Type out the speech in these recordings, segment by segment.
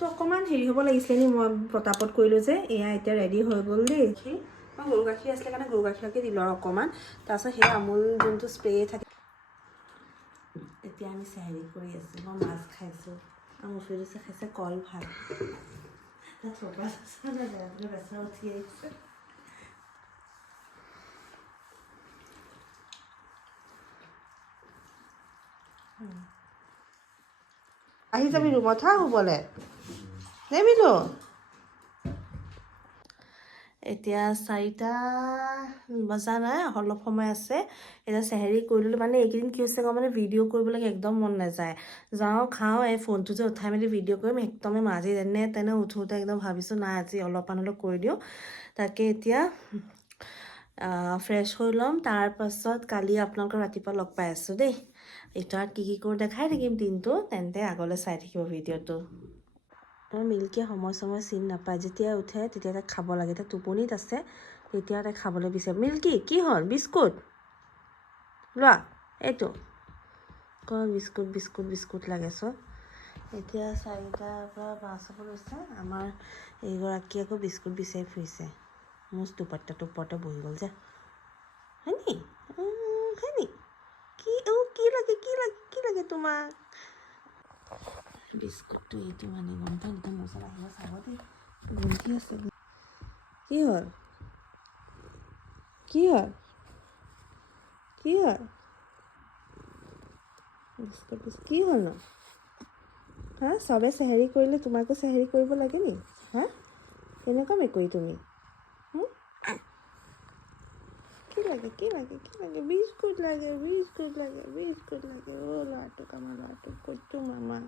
তো অকণমান হেৰি হ'ব লাগিছিলে নি মই পটাপট কৰিলোঁ যে এয়া এতিয়া ৰেডি হৈ গ'ল দেই মই গৰু গাখীৰ আছিলে কাৰণে গৰু গাখীৰকে দিলোঁ আৰু অকণমান তাৰপিছত সেই আমুল যোনটো স্প্ৰে থাকে এতিয়া আমি চেহেৰি কৰি আছোঁ মই মাছ খাইছোঁ আৰু মুফিদুছে খাইছে কল ভাত বেচা উঠি আহিছে আহি যাবি ৰুমত হা শুবলৈ নেমিলো এতিয়া 4টা বজা নাই অলপ সময় আছে এতিয়া চেহেৰি কৰি ল'লোঁ মানে এইকেইদিন কি হৈছে মানে ভিডিঅ' কৰিবলৈ একদম মন নাযায় যাওঁ খাওঁ এই ফোনটো যে উঠাই মেলি ভিডিঅ' কৰিম একদমেই আজি যেনে তেনে উঠোঁতে একদম ভাবিছোঁ নাই আজি অলপমান হ'লেও কৰি দিওঁ তাকে এতিয়া ফ্ৰেছ হৈ ল'ম তাৰপাছত কালি আপোনালোকক ৰাতিপুৱা লগ পাই আছোঁ দেই এতিয়া কি কৰোঁ দেখাই থাকিম দিনটো তেন্তে আগলৈ চাই থাকিব ভিডিঅ'টো মিল্কীয়ে সময় চিন নাপায় যেতিয়া উঠে তেতিয়া তাক খাব লাগে এতিয়া টোপনিত আছে তেতিয়া তাই খাবলৈ বিচাৰে মিল্কী কি হ'ল বিস্কুট লোৱা এইটো কয় বিস্কুট লাগে চব এতিয়া 4টাৰ পৰা 5 হ'ব লৈছে আমাৰ এইগৰাকী আকৌ বিস্কুট বিচাৰি ফুৰিছে মোৰ দুপট্টাটোৰ ওপৰতে বহি গ'ল যে হয়নি কি লাগে তোমাক বিস্কুটটো এইটো মানে গম পাই একদম মচলা আহিব চাব দেই গোন্ধি আছে কি হ'ল বিস্কুট কি হ'ল ন হা চবে চেহেৰি কৰিলে তোমাকো চেহেৰি কৰিব লাগে নি হা কেনেকুৱা মেকুৰী তুমি কি লাগে বিস্কুট লাগে অ' ল'ৰাটোক আমাৰ ল'ৰাটোক কৈছো মামা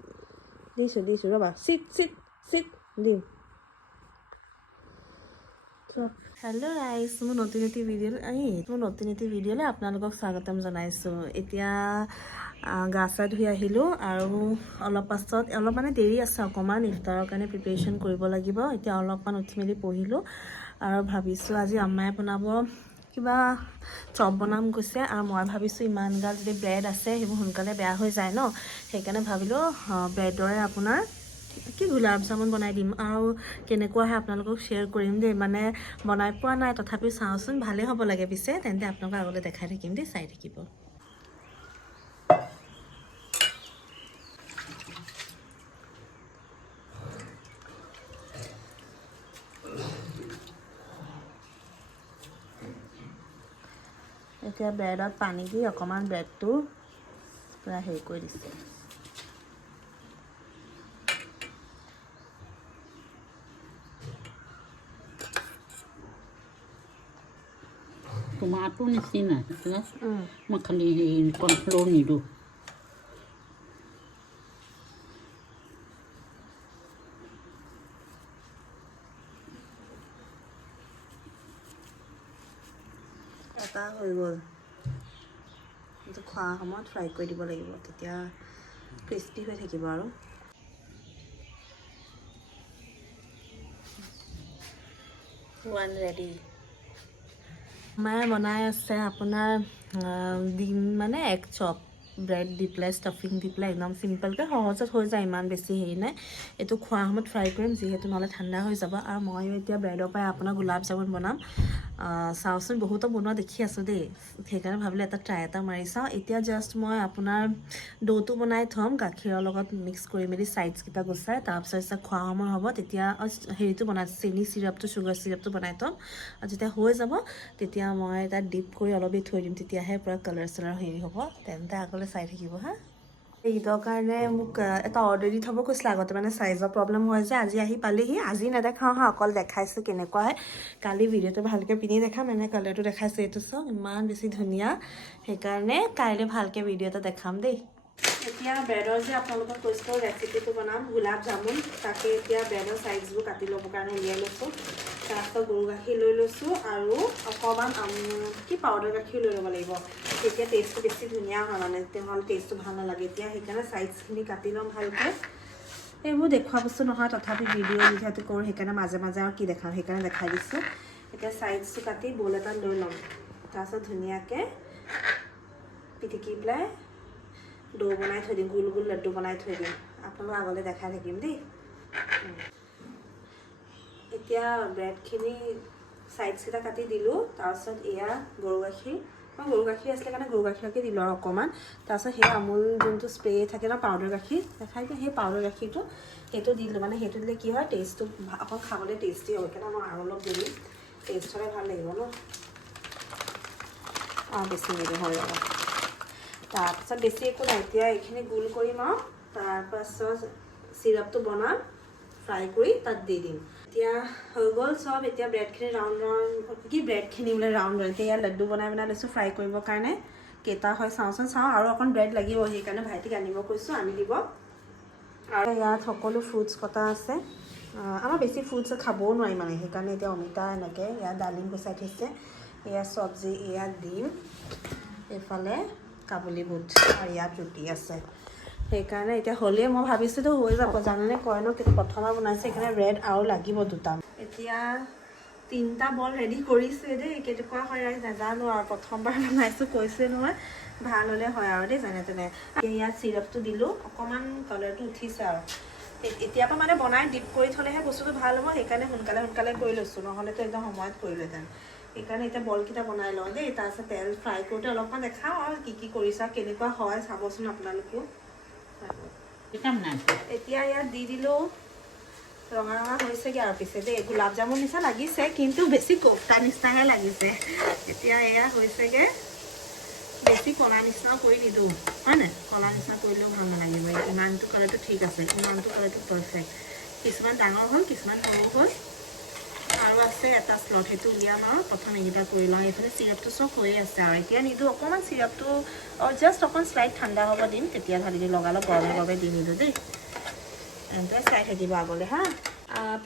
দিছোঁ ৰ'বা চিট দিম হেল্ল' ৰাইজ মোৰ নতুন এটি ভিডিঅ'লৈ আপোনালোকক স্বাগতম জনাইছোঁ এতিয়া গা চা ধুই আহিলোঁ আৰু অলপ পাছত অলপ মানে দেৰি আছে অকণমান ইফতাৰৰ কাৰণে প্ৰিপেৰেশ্যন কৰিব লাগিব এতিয়া অলপমান উঠি মেলি পঢ়িলোঁ আৰু ভাবিছোঁ আজি আম্মাই বনাব কিবা চপ বনাম কৈছে আৰু মই ভাবিছোঁ ইমান গাল যদি ব্ৰেড আছে সেইবোৰ সোনকালে বেয়া হৈ যায় ন সেইকাৰণে ভাবিলোঁ ব্ৰেডৰে আপোনাৰ কি গোলাপ জামুন বনাই দিম আৰু কেনেকুৱা হয় আপোনালোকক শ্বেয়াৰ কৰিম দেই মানে বনাই পোৱা নাই তথাপিও চাওঁচোন ভালেই হ'ব লাগে পিছে তেন্তে আপোনালোকক আগলৈ দেখাই থাকিম দেই চাই থাকিব এতিয়া ব্ৰেডত পানী দি অকণমান ব্ৰেডটো পূৰা হেৰি কৰি দিছে Tomato নিচিনা মই খালি হেৰি কৰ্ণফ্ল'ৰ নিদিওঁ এটা হৈ গ'ল কিন্তু খোৱা সময়ত ফ্ৰাই কৰি দিব লাগিব তেতিয়া ক্ৰিস্পি হৈ থাকিব আৰু ওৱান ৰেডি মায়ে বনাই আছে আপোনাৰ ডিম মানে এগ চপ ব্ৰেড দি পেলাই ষ্টাফিং দি পেলাই একদম চিম্পলকৈ সহজত হৈ যায় ইমান বেছি হেৰি নাই এইটো খোৱা সময়ত ফ্ৰাই কৰিম যিহেতু নহ'লে ঠাণ্ডা হৈ যাব আৰু ময়ো এতিয়া ব্ৰেডৰ পৰাই আপোনাৰ গোলাপ জামুন বনাম চাওঁচোন বহুতো বনোৱা দেখি আছোঁ দেই সেইকাৰণে ভাবিলোঁ ট্ৰাই এটা মাৰি চাওঁ এতিয়া জাষ্ট মই আপোনাৰ ড'টো বনাই থ'ম গাখীৰৰ লগত মিক্স কৰি মেলি ছাইডছকেইটা গুচাই তাৰপিছত খোৱা সময় হ'ব তেতিয়া হেৰিটো বনাই চেনি চিৰাপটো চুগাৰ চিৰাপটো বনাই থ'ম আৰু যেতিয়া হৈ যাব তেতিয়া মই তাত ডিপ কৰি অলপ দেৰি থৈ দিম তেতিয়াহে পূৰা কালাৰ চালাৰ হেৰি হ'ব তেন্তে আগলৈ চাই থাকিব হা ঈদৰ কাৰণে মোক এটা অৰ্ডাৰ দি থ'ব কৈছিলে আগতে মানে চাইজৰ প্ৰব্লেম হয় যে আজি আহি পালেহি আজি নেদেখাওঁ হা অকল দেখাইছোঁ কেনেকুৱা হয় কালি ভিডিঅ'টো ভালকৈ পিন্ধি দেখাম এনে কালাৰটো দেখাইছোঁ এইটো চাওক ইমান বেছি ধুনীয়া সেইকাৰণে কাইলৈ ভালকৈ ভিডিঅ' এটা দেখাম দেই এতিয়া ব্ৰেডৰ যে আপোনালোকক কৈছিলোঁ ৰেচিপিটো বনাম গোলাপ জামুন তাকে এতিয়া ব্ৰেডৰ চাইজবোৰ কাটি ল'বৰ কাৰণে উলিয়াই লৈছোঁ তাৰপিছত গৰু গাখীৰ লৈ লৈছোঁ আৰু অকণমান কি পাউডাৰ গাখীৰ লৈ ল'ব লাগিব তেতিয়া টেষ্টটো বেছি ধুনীয়া হয় মানে তেনেহ'লে টেষ্টটো ভাল নালাগে এতিয়া সেইকাৰণে চাইজখিনি কাটি ল'ম ভালকৈ এইবোৰ দেখুওৱা বস্তু নহয় তথাপি ভিডিঅ' যিহেতু কৰোঁ সেইকাৰণে মাজে মাজে আৰু কি দেখাম সেইকাৰণে দেখাই দিছোঁ এতিয়া চাইজটো কাটি বল এটা লৈ ল'ম তাৰপিছত ধুনীয়াকৈ পিটিকি পেলাই ডো বনাই থৈ দিম গোল গোল লাড্ডু বনাই থৈ দিম আপোনালোক আগলৈ দেখাই থাকিম দেই এতিয়া ব্ৰেডখিনি চাইডছকেইটা কাটি দিলোঁ। তাৰপিছত এয়া গৰু গাখীৰ, মই গৰু গাখীৰ আছিলে কাৰণে গৰু গাখীৰকে দিলোঁ আৰু অকণমান। তাৰপিছত সেই আমুল যোনটো স্প্ৰে থাকে ন, পাউডাৰ গাখীৰ দেখাই যে, সেই পাউডাৰ গাখীৰটো সেইটো দি দিলোঁ। মানে সেইটো দিলে কি হয়, টেষ্টটো অকণ খাবলৈ টেষ্টি হয়। সেইকাৰণে মই আৰু অলপ দিলোঁ, টেষ্ট হ'লে ভাল লাগিব ন। বেছি নিদিওঁ হৈ যাব। তাৰপাছত বেছি একো নাই, এতিয়া এইখিনি গোল কৰিম আৰু তাৰপাছত চিৰাপটো বনাম, ফ্ৰাই কৰি তাত দি দিম। এতিয়া হৈ গ'ল চব। এতিয়া ব্ৰেডখিনি ব্ৰেডখিনি বোলে ৰাউণ্ড এতিয়া ইয়াত লাড্ডু বনাই লৈছোঁ ফ্ৰাই কৰিবৰ কাৰণে। কেইটা হয় চাওঁচোন, আৰু অকণ ব্ৰেড লাগিব, সেইকাৰণে ভাইটিক আনিব কৈছোঁ, আনি দিব। আৰু ইয়াত সকলো ফ্ৰুটছ কটা আছে। আমাৰ বেছি ফ্ৰুটছ খাবও নোৱাৰি মানে, সেইকাৰণে এতিয়া অমিতা এনেকৈ ইয়াত ডালিম গুচাই থৈছে, এয়া চব্জি, ইয়াত ডিম, এইফালে কাবুলী বুট, আৰু ইয়াত ৰুটি আছে। সেইকাৰণে এতিয়া হ'লেই মই ভাবিছোঁতো হৈ যাব, জানেনে কয় ন, কিন্তু প্ৰথমবাৰ বনাইছে, সেইকাৰণে ব্ৰেড আৰু লাগিব 2টা। এতিয়া 3টা বল ৰেডি কৰিছোঁৱে দেই, কেনেকুৱা হয় নাজানো আৰু, প্ৰথমবাৰ বনাইছোঁ, কৈছোৱে নহয়, ভাল হ'লে হয় আৰু দেই, যেনে তেনে। ইয়াত চিৰাপটো দিলোঁ, অকণমান কালাৰটো উঠিছে আৰু। এতিয়াৰ পৰা মানে বনাই ডিপ কৰি থ'লেহে বস্তুটো ভাল হ'ব, সেইকাৰণে সোনকালে কৰি লৈছোঁ, নহ'লেতো একদম সময়ত কৰিলোহেঁতেন। সেইকাৰণে এতিয়া বলকেইটা বনাই লওঁ দেই। তাৰপিছত তেল ফ্ৰাই কৰোঁতে অলপমান দেখাওঁ আৰু কি কৰিছা, কেনেকুৱা হয় চাবচোন আপোনালোকেও। এতিয়া ইয়াত দি দিলোঁ, ৰঙা হৈছেগৈ আৰু পিছে দেই, গোলাপ জামুন নিচিনা লাগিছে, কিন্তু বেছি কোফতা নিচিনাহে লাগিছে। এতিয়া এয়া হৈছেগৈ, বেছি কলা নিচিনাও কৰি নিদিওঁ, হয় নাই? কলা নিচিনা কৰিলেও ভাল নালাগিব। ইমানটো কালাৰটো ঠিক আছে, ইমানটো কালাৰটো পাৰফেক্ট। কিছুমান ডাঙৰ হ'ল, কিছুমান সৰু হ'ল, আৰু আছে এটা স্লট, সেইটো উলিয়াম আৰু প্ৰথম এইকেইটা কৰি লওঁ। এইফালে চিৰাপটো চব হৈয়ে আছে আৰু, এতিয়া নিদিওঁ, অকণমান চিৰাপটো জাষ্ট অকণ শ্লাইড ঠাণ্ডা হ'ব দিম, তেতিয়া ঢালি দিম, লগালগ গৰমে দি নিদিওঁ দেই, এনেকৈ চাই থাকিব আগলৈ হা।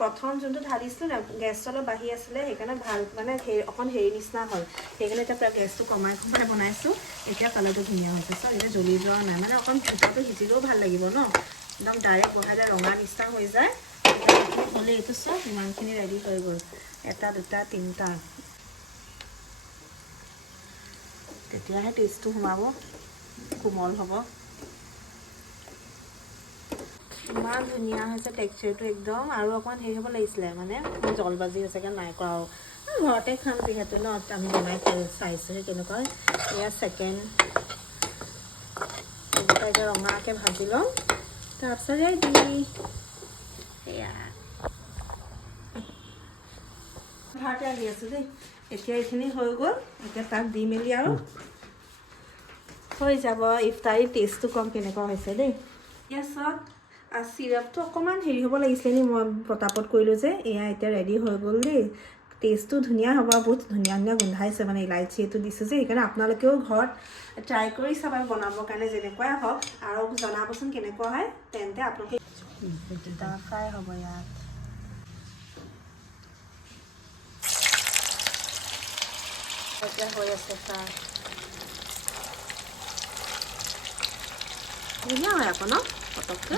প্ৰথম যোনটো ঢালিছিলোঁ না, গেছটো অলপ বাঢ়ি আছিলে, সেইকাৰণে ভাল মানে অকণ হেৰি নিচিনা হ'ল, সেইকাৰণে এতিয়া গেছটো কমাই বনাইছোঁ। এতিয়া কালাৰটো ধুনীয়া হৈছে চব, এতিয়া জ্বলি যোৱা নাই, মানে অকণ ভুটাটো সিজিলেও ভাল লাগিব ন, একদম ডাইৰেক্ট বহালে ৰঙা নিচিনা হৈ যায়। হ'লে এইটো চব ইমানখিনি ৰেডি হৈ গ'ল, 1, 2, 3টা, তেতিয়াহে টেষ্টটো সোমাব, কোমল হ'ব। ইমান ধুনীয়া হৈছে টেক্সচাৰটো একদম, আৰু অকণমান হেৰি হ'ব লাগিছিলে, মানে জলবাজি হৈছেগৈ, নাই কৰা আৰু, ঘৰতে খাম যিহেতু ন, আমি বনাই চাইছোঁহে কেনেকুৱা। এয়া ছেকেণ্ড, এতিয়া ৰঙাকৈ ভাজি লওঁ, তাৰপিছত এয়া ভাতে আহি আছোঁ দেই। এতিয়া এইখিনি হৈ গ'ল, এতিয়া তাক দি মেলি আৰু হৈ যাব। ইফতাৰী টেষ্টটো কম কেনেকুৱা হৈছে দেই। এতিয়া চব চিৰাপটো অকণমান হেৰি হ'ব লাগিছিলে নি, মই পটাপট কৰিলোঁ যে। এয়া এতিয়া ৰেডি হৈ গ'ল দেই, টেষ্টটো ধুনীয়া হ'ব, বহুত ধুনীয়া গোন্ধাইছে, মানে ইলাইচি এইটো দিছোঁ যে, সেইকাৰণে আপোনালোকেও ঘৰত ট্ৰাই কৰি চাব বনাবৰ কাৰণে, যেনেকুৱাই হওক, আৰু জনাবচোন কেনেকুৱা হয়, তেন্তে আপোনালোকে ফ্ৰাই হ'ব ইয়াত। এতিয়া হৈ আছে ফ্ৰাই, ধুনীয়া হয় আকৌ ন পটককৈ।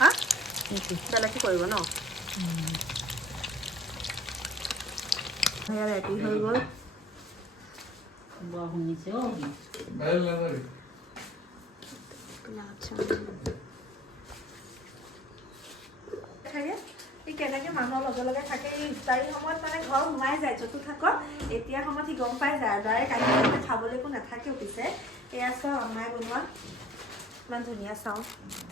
হা বেলেগকৈ কৰিব ন, ৰেডি হৈ গ'ল। কেনেকৈ মানুহৰ লগে থাকে, এই ইফতাৰী সময়ত মানে ঘৰ সোমাই যায়, য'তো থাকক এতিয়া সময়ত সি গম পাই যায়, ডাইৰেক্ট আহি খাবলৈ একো নাথাকেও। পিছে এয়া চাওঁ আমাই বনোৱা, ইমান ধুনীয়া চাওঁ,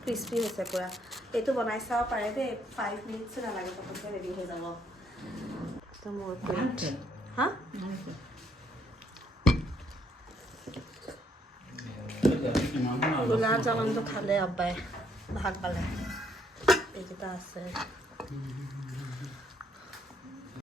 ক্ৰিস্পি হৈছে পূৰা। এইটো বনাই চাব পাৰে দেই, 5 মিনিটছো নালাগে, পটককৈ ৰেডি হৈ যাব। মোৰ হা গোলাপ জামুনটো খালে আব্বাই ভাল পালে, এইকেইটা আছে।